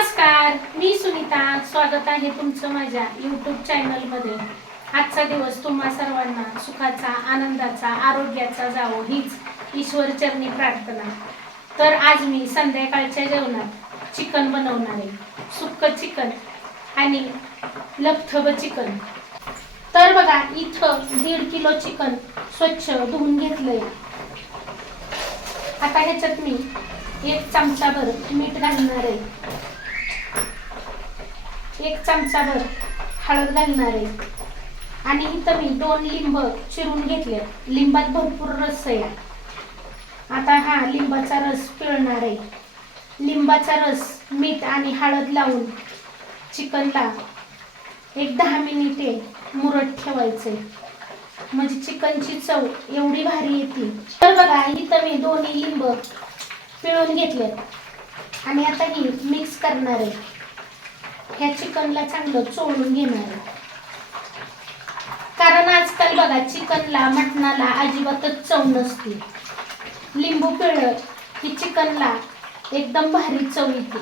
नमस्कार मी सुनीता. स्वागत आहे तुमचं माझ्या यूट्यूब चॅनलमध्ये आजचा दिवस तुम्हा सर्वांना सुखाचा आनंदाचा आरोग्याचा जावो हीच ईश्वर चरणी प्रार्थना. तर आज मी संध्याकाळच्या जेवणात चिकन बनवणार आहे. सुक्क चिकन आणि लपथब चिकन. तर बघा इथं दीड किलो चिकन स्वच्छ धुवून घेतलंय. आता ह्याच्यात मी एक चमचाभर मीठ घालणार आहे. एक चमचाभर हळद घालणार आहे. आणि इथं मी दोन लिंब चिरून घेतले. लिंबात भरपूर रस आहे. आता हा लिंबाचा रस पिळणार आहे. लिंबाचा रस मीठ आणि हळद लावून चिकनला एक दहा मिनिटे मुरट ठेवायचे म्हणजे चिकनची चव एवढी भारी येते. तर बघा इथं मी दोन्ही लिंब पिळून घेतले आणि आता ही मिक्स करणार आहे. ह्या चिकनला चांगलं चोळून घेणार आहे. कारण आजकाल बघा चिकनला मटणाला अजिबातच चव नसते. लिंबू पिळं ही चिकनला एकदम भारी चव येते.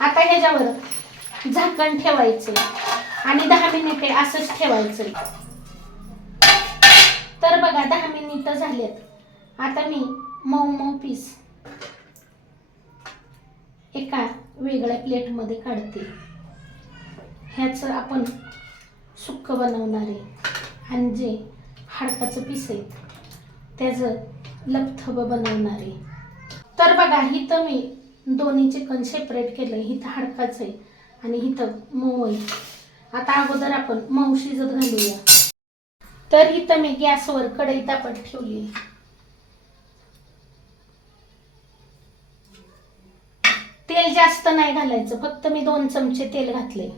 आता ह्याच्यावर झाकण ठेवायचं आणि दहा मिनिटे असंच ठेवायचं तर बघा दहा मिनिटं झालेत. आता मी मऊ मऊ पीस एका वेगळ्या प्लेटमध्ये काढते. ह्याचं आपण सुक्क बनवणार आहे. आणि जे हाडकाचं पीस आहे त्याचं लपथब बनवणार आहे. तर बघा इथं मी दोन्ही चिकन सेपरेट केलं हिथं हाडकाचं आहे आणि इथं मऊ आहे. आता अगोदर आपण मऊ शिजत घालूया तर हिथं मी गॅसवर कढई तापत ठेवली तेल जास्त नाही घालायचं फक्त मी दोन चमचे तेल घातले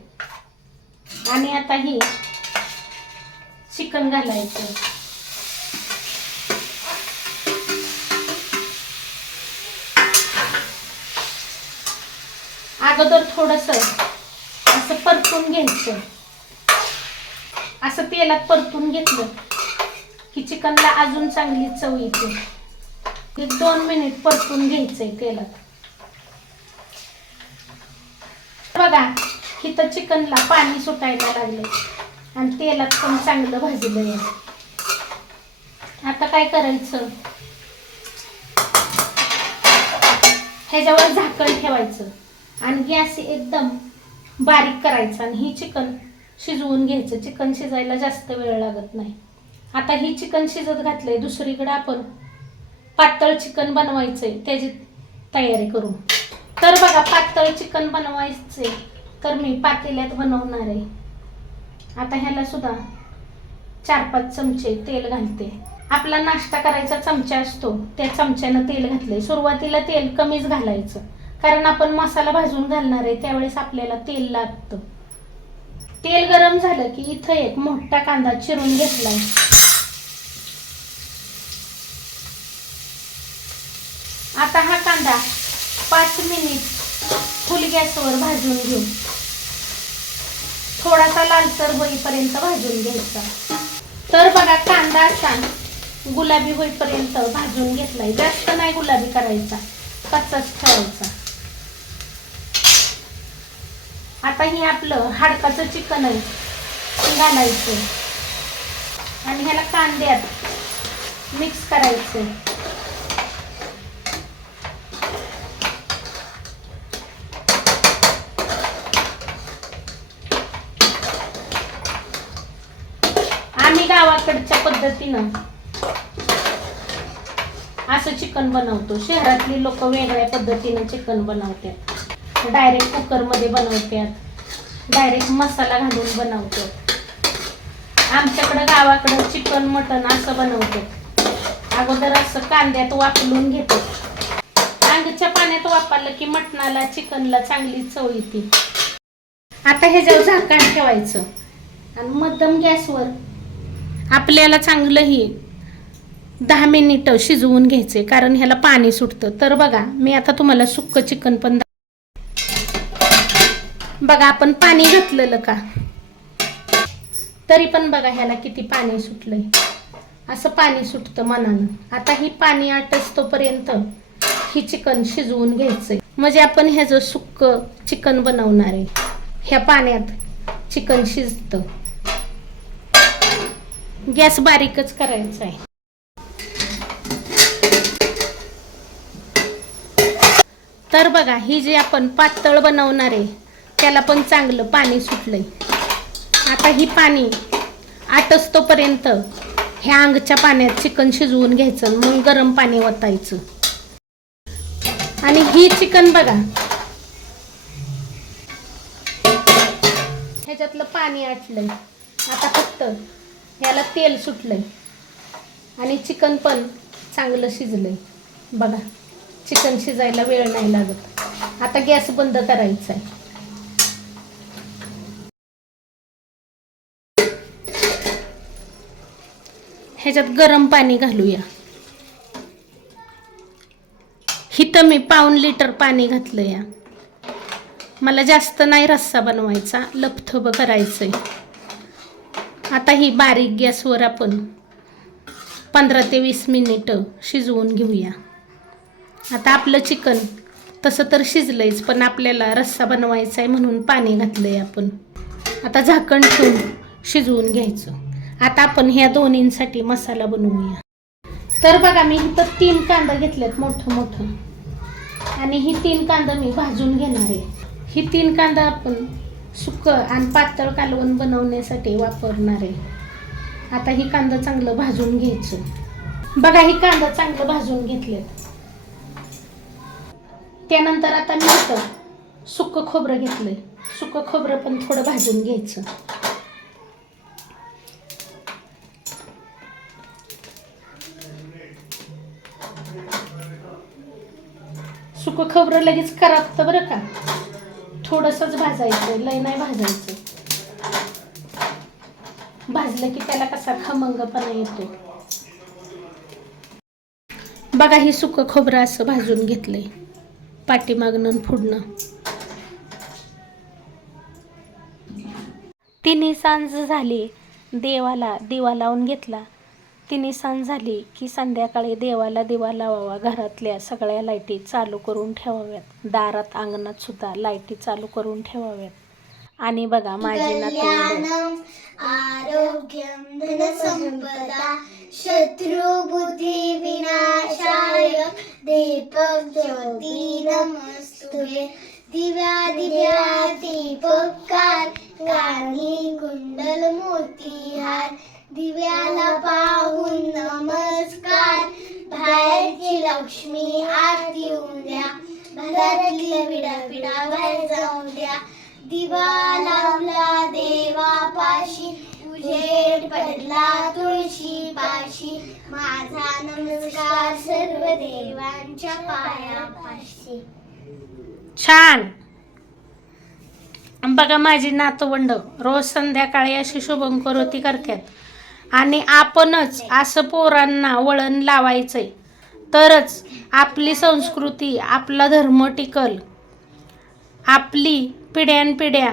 आणि आता ही चिकन घालायचं. अगोदर थोडस असं परतून घ्यायचं. असं तेलात परतून घेतलं की चिकनला अजून चांगली चव येते. एक दोन मिनिट परतून घ्यायचंय तेलात. बघा इथं चिकनला पाणी सुटायला लागले आणि तेलात पण चांगलं भाजलं आहे आता काय करायचं? ह्याच्यावर झाकण ठेवायचं. आणि गॅस एकदम बारीक करायचा. आणि ही चिकन शिजवून घ्यायचं. चिकन शिजायला जास्त वेळ लागत नाही. आता ही चिकन शिजत घातलंय. दुसरीकडे आपण पातळ चिकन बनवायचंय. त्याची तयारी करू. तर बघा पातळ चिकन बनवायचे. तर मी पातेल्यात बनवणार आहे. आता ह्याला सुद्धा चार पाच चमचे तेल घालते. आपला नाश्ता करायचा चमचा असतो त्या चमच्यानं तेल घातलंय. सुरुवातीला तेल कमीच घालायचं. कारण आपण मसाला भाजून घालणार आहे त्यावेळेस आपल्याला तेल लागतं. तेल गरम झालं की इथं एक मोठा कांदा चिरून घेतलाय. आता हा कांदा पाच मिनिट फुल गॅसवर भाजून घेऊ. थोडासा लालसर होईपर्यंत भाजून घ्यायचा. तर बघा कांदा असा गुलाबी होईपर्यंत भाजून घेतलाय. जास्त नाही गुलाबी करायचा. कच्चाच ठेवायचा. आता हे आपलं हाडकाचं चिकन आहे. घालायचं. आणि ह्याला कांद्यात मिक्स करायचं आम्ही गावाकडच्या पद्धतीनं. असं चिकन बनवतो. शहरातली लोक वेगळ्या पद्धतीनं चिकन बनवतात. डायरेक्ट कुकरमध्ये बनवतात. डायरेक्ट मसाला घालून बनवतात. आमच्याकडं गावाकडं चिकन मटन असं बनवतात. अगोदर असं कांद्यात वापरून घेतात. अंगच्या पाण्यात वापरलं की मटणाला चिकनला चांगली चव येते. आता ह्याच्यावर झाकण ठेवायचं. आणि मध्यम गॅसवर आपल्याला चांगलं ही दहा मिनिटं शिजवून घ्यायचे कारण ह्याला पाणी सुटतं. तर बघा मी आता तुम्हाला सुक्क चिकन पण दा- बघा आपण पाणी घातलेलं का? तरी पण बघा ह्याला किती पाणी सुटलंय. असं पाणी सुटतं मनानं. आता ही पाणी आटसतोपर्यंत ही चिकन शिजवून घ्यायचंय. म्हणजे आपण ह्याचं सुक्क चिकन बनवणार आहे ह्या पाण्यात चिकन शिजतं. गॅस बारीकच करायचा आहे. तर बघा ही जी आपण पातळ बनवणार आहे त्याला पण चांगलं पाणी सुटलंय. आता ही पाणी आटस्तोपर्यंत ह्या अंगच्या पाण्यात चिकन शिजवून घ्यायचं मग गरम पाणी ओतायचं आणि ही चिकन बघा. ह्याच्यातलं पाणी आटलंय. आता फक्त ह्याला तेल सुटलंय. आणि चिकन पण चांगलं शिजलं आहे बघा चिकन शिजायला वेळ नाही लागत. आता गॅस बंद करायचा आहे ह्याच्यात गरम पाणी घालूया. हिथं मी पाऊन लिटर पाणी घातलं या मला जास्त नाही रस्सा बनवायचा लपथब आहे आता ही बारीक गॅसवर आपण पंधरा ते वीस मिनिटं शिजवून घेऊया. आता आपलं चिकन तसं तर शिजलंयच पण आपल्याला रस्सा बनवायचा आहे म्हणून पाणी घातलंय आपण. आता झाकण ठेवून शिजवून घ्यायचं. आता आपण ह्या दोन्हींसाठी मसाला बनवूया. तर बघा मी इथं तीन कांदा घेतल्यात मोठं मोठं. आणि ही तीन कांदा मी भाजून घेणार आहे. ही तीन कांदा आपण सुक आणि पातळ कालवण बनवण्यासाठी वापरणार आहे. आता ही कांदा चांगलं भाजून घ्यायचं. बघा ही कांदा चांगलं भाजून घेतलेत. त्यानंतर आता मी इथं सुकं खोबरं घेतलंय. सुकं खोबरं पण थोडं भाजून घ्यायचं. सुक खोबरं लगेच करापतं बरं का? थोडंसंच भाजायचं लय नाही भाजायचं. भाजलं की त्याला कसा खमंगपणा येतो. बघा हे सुक खोबरं असं भाजून घेतलंय पाठीमागणं फुडणं तिन्ही सांज झाली देवाला दिवा लावून घेतला. तिने सांज झाली की संध्याकाळी देवाला दिवा लावावा घरातल्या सगळ्या लाईटी चालू करून ठेवाव्यात. दारात अंगणात सुद्धा लाईटी चालू करून ठेवाव्यात. आणि बघा माझी विनाशाय. दीपक ज्योती नमस्तुते दिव्या दिव्या दीपकार गाणी कुंडल मोतीहार. दिव्याला पाहून नमस्कार. बाहेरची लक्ष्मी आरती होऊन द्या. घरातली विडा पिडा बाहेर जाऊन द्या. दिवा लावला देवापाशी. उजेड पडला तुळशी पाशी माझा नमस्कार सर्व देवांच्या पायापाशी. छान. बघा माझी नातवंड रोज संध्याकाळी अशी शुभंकरोती करतात. आणि आपणच असं पोरांना वळण लावायचंय. तरच आपली संस्कृती आपला धर्म टिकल. आपली पिढ्यानपिढ्या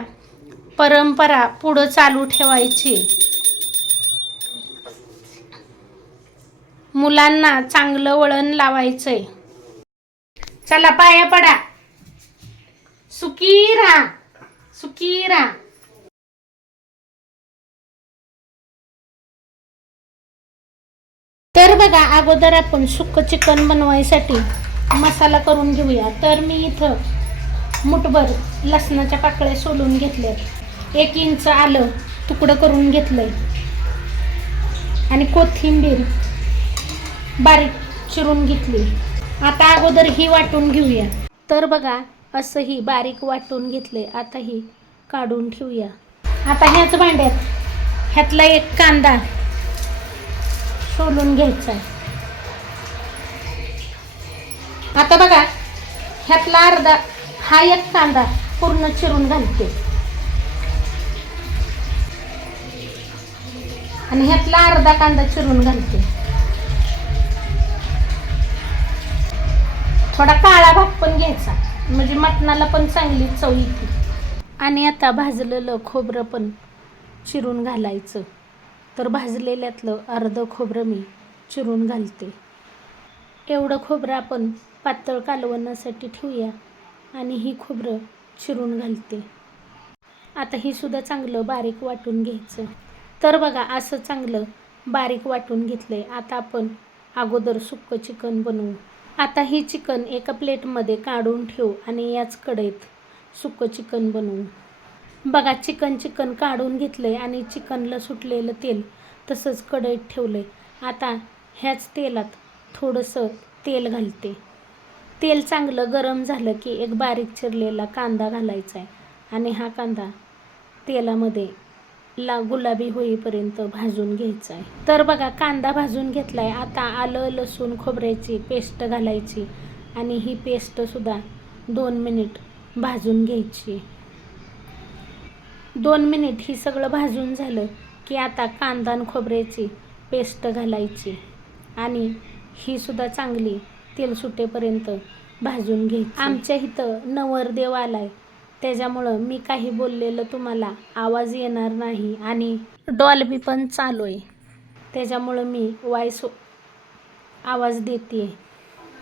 परंपरा पुढं चालू ठेवायची. मुलांना चांगलं वळण लावायचंय. चला पाया पडा. सुखी राहा. सुखी राहा. तर बघा अगोदर आपण सुक्क चिकन बनवायसाठी मसाला करून घेऊया. तर मी इथं मुठभर लसणाच्या पाकळ्या सोलून घेतल्या. एक इंच आलं तुकडं करून घेतलंय. आणि कोथिंबीर बारीक चिरून घेतली. आता अगोदर ही वाटून घेऊया. तर बघा असं ही बारीक वाटून घेतले आता ही काढून ठेवूया. आता ह्याच भांड्यात ह्यातला एक कांदा सोलून घ्यायचं आहे आता बघा ह्यातला अर्धा हा एक कांदा पूर्ण चिरून घालते. आणि ह्यातला अर्धा कांदा चिरून घालते. थोडा काळा भाग पण घ्यायचा म्हणजे मटणाला पण चांगली चव येते. आणि आता भाजलेलं खोबरं पण चिरून घालायचं. तर भाजलेल्यातलं अर्धं खोबरं मी चिरून घालते. एवढं खोबरं आपण पातळ कालवणासाठी ठेवूया आणि ही खोबरं चिरून घालते. आता ही सुद्धा चांगलं बारीक वाटून घ्यायचं. तर बघा असं चांगलं बारीक वाटून घेतलंय. आता आपण अगोदर सुक्कं चिकन बनवू. आता ही चिकन एका प्लेटमध्ये काढून ठेवू आणि याच कढईत सुक्कं चिकन बनवू. बघा चिकन चिकन काढून घेतलं आहे आणि चिकनला सुटलेलं तेल तसंच कढईत ठेवलं आहे आता ह्याच तेलात थोडंसं तेल घालते. तेल चांगलं गरम झालं की एक बारीक चिरलेला कांदा घालायचा आहे आणि हा कांदा तेलामध्ये ला गुलाबी होईपर्यंत भाजून घ्यायचा आहे तर बघा कांदा भाजून घेतला आहे आता आलं लसूण खोबऱ्याची पेस्ट घालायची आणि ही पेस्टसुद्धा दोन मिनिट भाजून घ्यायची. दोन मिनिट ही सगळं भाजून झालं की आता कांदा आणि खोबऱ्याची पेस्ट घालायची. आणि ही सुद्धा चांगली तेल सुटेपर्यंत भाजून घ्यायची. आमच्या इथं नवरदेव आलाय. त्याच्यामुळं मी काही बोललेलं तुम्हाला आवाज येणार नाही आणि डॉल्बी पण चालू आहे त्याच्यामुळं मी वाईस आवाज देते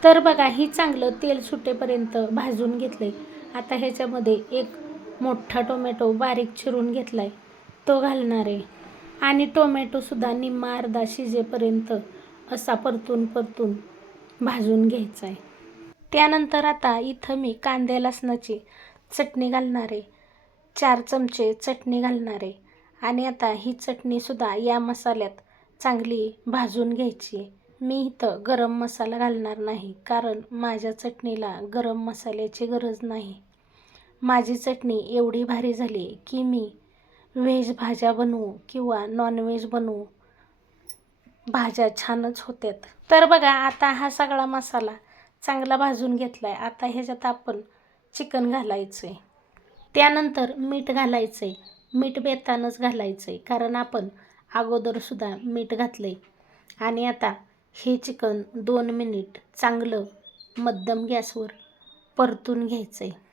तर बघा ही चांगलं तेल सुटेपर्यंत भाजून घेतले आता ह्याच्यामध्ये एक मोठा टोमॅटो बारीक चिरून घेतलाय. तो घालणार. आहे आणि टोमॅटोसुद्धा निम्मा अर्धा शिजेपर्यंत असा परतून परतून भाजून घ्यायचा आहे त्यानंतर आता इथं मी कांदे लसणाची चटणी घालणार. आहे चार चमचे चटणी घालणार. आहे आणि आता ही चटणीसुद्धा या मसाल्यात चांगली भाजून घ्यायची. मी इथं गरम मसाला घालणार नाही कारण माझ्या चटणीला गरम मसाल्याची गरज नाही. माझी चटणी एवढी भारी झाली की मी व्हेज भाज्या बनवू किंवा नॉनव्हेज बनवू. भाज्या छानच होत्यात. तर बघा आता हा सगळा मसाला चांगला भाजून घेतला आहे आता ह्याच्यात आपण चिकन घालायचं आहे त्यानंतर मीठ घालायचं आहे मीठ बेतानच घालायचं आहे कारण आपण अगोदरसुद्धा मीठ घातलं आहे आणि आता हे चिकन दोन मिनिट चांगलं मध्यम गॅसवर परतून घ्यायचं आहे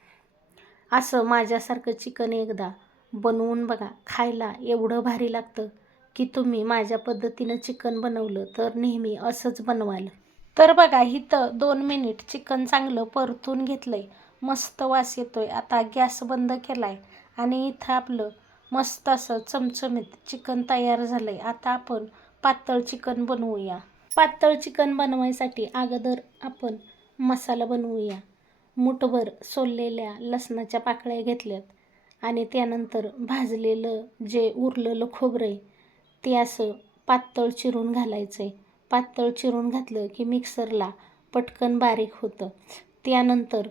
असं माझ्यासारखं चिकन एकदा बनवून बघा. खायला एवढं भारी लागतं की तुम्ही माझ्या पद्धतीनं चिकन बनवलं तर नेहमी असंच बनवाल तर बघा इथं दोन मिनिट चिकन चांगलं परतून घेतलं आहे मस्त वास येतो आहे आता गॅस बंद केला आहे आणि इथं आपलं मस्त असं चमचमीत चिकन तयार झालं आहे आता आपण पातळ चिकन बनवूया. पातळ चिकन बनवायसाठी अगोदर आपण मसाला बनवूया. मुठभर सोललेल्या लसणाच्या पाकळ्या घेतल्यात आणि त्यानंतर भाजलेलं जे उरलेलं खोबरं आहे ते असं पातळ चिरून घालायचं आहे पातळ चिरून घातलं की मिक्सरला पटकन बारीक होतं. त्यानंतर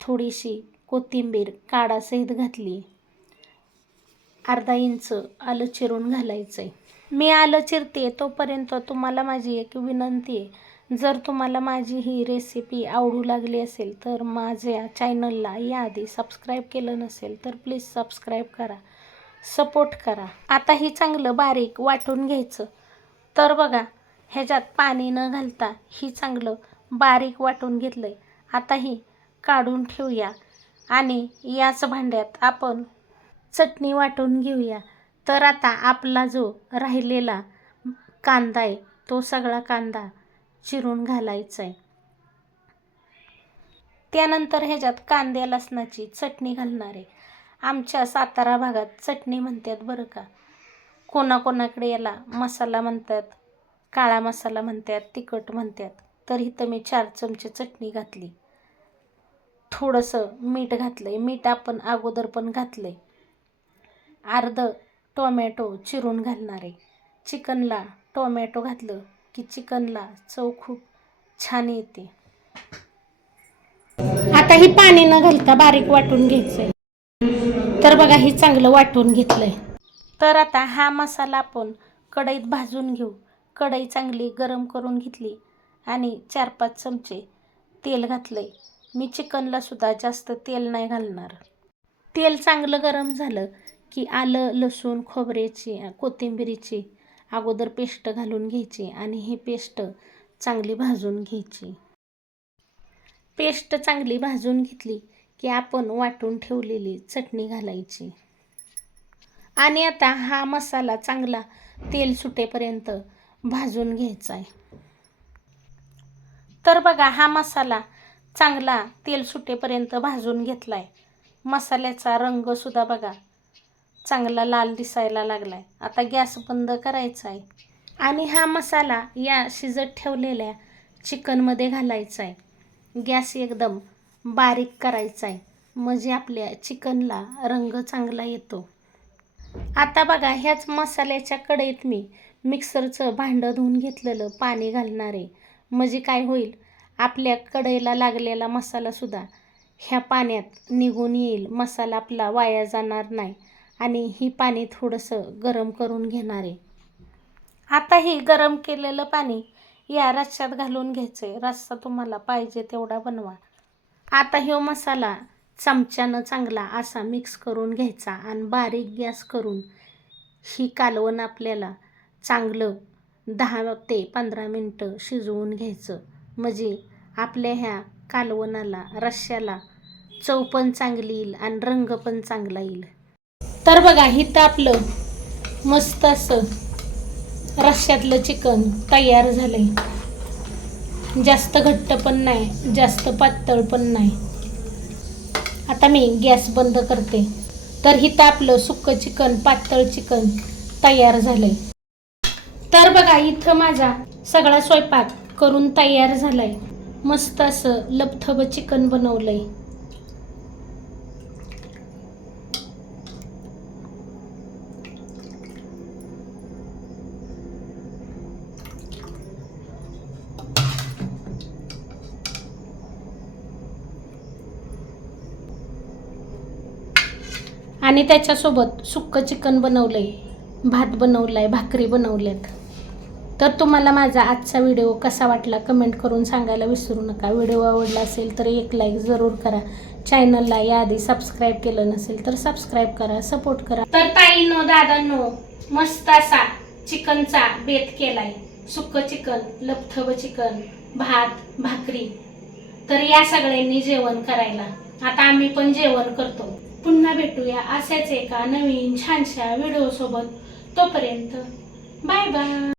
थोडीशी कोथिंबीर काढासहित घातली. अर्धा इंच आलं चिरून घालायचं आहे मी आलं चिरते तोपर्यंत तुम्हाला माझी एक विनंती आहे. जर तुम्हाला माझी ही रेसिपी आवडू लागली असेल तर माझ्या चॅनलला याआधी सबस्क्राईब केलं नसेल तर प्लीज सबस्क्राईब करा सपोर्ट करा. आता ही चांगलं बारीक वाटून घ्यायचं. तर बघा ह्याच्यात पाणी न घालता ही चांगलं बारीक वाटून घेतलं आहे आता ही काढून ठेवूया आणि याच भांड्यात आपण चटणी वाटून घेऊया. तर आता आपला जो राहिलेला कांदा आहे तो सगळा कांदा चिरून घालायचं आहे त्यानंतर ह्याच्यात कांदे लसणाची चटणी घालणार आहे. आमच्या सातारा भागात चटणी म्हणतात बरं का. कोणाकोणाकडे याला मसाला म्हणतात काळा मसाला म्हणतात तिखट म्हणतात तर इथं मी चार चमचे चटणी घातली. थोडंसं मीठ घातलं आहे मीठ आपण अगोदर पण घातलं आहे अर्ध टोमॅटो चिरून घालणार आहे. चिकनला टोमॅटो घातलं की चिकनला चव खूप छान येते. आता ही पाणी न घालता बारीक वाटून घ्यायचंय. तर बघा ही चांगलं वाटून घेतलंय. तर आता हा मसाला आपण कढईत भाजून घेऊ. कढई चांगली गरम करून घेतली आणि चार पाच चमचे तेल घातलंय. मी चिकनला सुद्धा जास्त तेल नाही घालणार. तेल चांगलं गरम झालं की आलं लसूण खोबऱ्याची कोथिंबिरीची अगोदर पेस्ट घालून घ्यायची आणि ही पेस्ट चांगली भाजून घ्यायची. पेस्ट चांगली भाजून घेतली की आपण वाटून ठेवलेली चटणी घालायची. आणि आता हा मसाला चांगला तेल सुटेपर्यंत भाजून घ्यायचा आहे. तर बघा हा मसाला चांगला तेल सुटेपर्यंत भाजून घेतला आहे मसाल्याचा रंगसुद्धा बघा चांगला लाल दिसायला लागलाय. आता गॅस बंद करायचा आहे आणि हा मसाला या शिजत ठेवलेल्या चिकनमध्ये घालायचा आहे गॅस एकदम बारीक करायचा आहे म्हणजे आपल्या चिकनला रंग चांगला येतो. आता बघा ह्याच मसाल्याच्या कढईत मी मिक्सरचं भांडं धुवून घेतलेलं पाणी घालणार आहे. म्हणजे काय होईल आपल्या कढईला लागलेला मसालासुद्धा ह्या पाण्यात निघून येईल. मसाला आपला वाया जाणार नाही. आणि ही पाणी थोडंसं गरम करून घेणार आहे. आता ही गरम केलेलं पाणी या रश्श्यात घालून घ्यायचं आहे रस्सा तुम्हाला पाहिजे तेवढा बनवा. आता हा मसाला चमच्यानं चांगला असा मिक्स करून घ्यायचा आणि बारीक गॅस करून ही कालवण आपल्याला चांगलं दहा ते पंधरा मिनटं शिजवून घ्यायचं. म्हणजे आपल्या ह्या कालवणाला रश्श्याला चव पण चांगली येईल आणि रंग पण चांगला येईल. तर बघा इथं आपलं मस्त असं रश्श्यातलं चिकन तयार झालंय. जास्त घट्ट पण नाही जास्त पातळ पण नाही. आता मी गॅस बंद करते. तर इथं आपलं सुक्कं चिकन पातळ चिकन तयार झालंय. तर बघा इथं माझा सगळा स्वयंपाक करून तयार झालाय. मस्त असं लपथब चिकन बनवलंय. आणि त्याच्यासोबत सुक्कं चिकन बनवलं आहे भात बनवलाय भाकरी बनवल्यात. तर तुम्हाला माझा आजचा व्हिडिओ कसा वाटला कमेंट करून सांगायला विसरू नका. व्हिडिओ आवडला असेल तर एक लाईक जरूर करा. चॅनलला याआधी सबस्क्राईब केलं नसेल तर सबस्क्राईब करा सपोर्ट करा. तर ताईनो दादांनो मस्त असा चिकनचा बेत केलाय. सुक्क चिकन लपथब चिकन भात भाकरी. तर या सगळ्यांनी जेवण करायला. आता आम्ही पण जेवण करतो. पुन्हा भेटूया अशाच एका नवीन छानशा व्हिडिओ सोबत. तोपर्यंत बाय बाय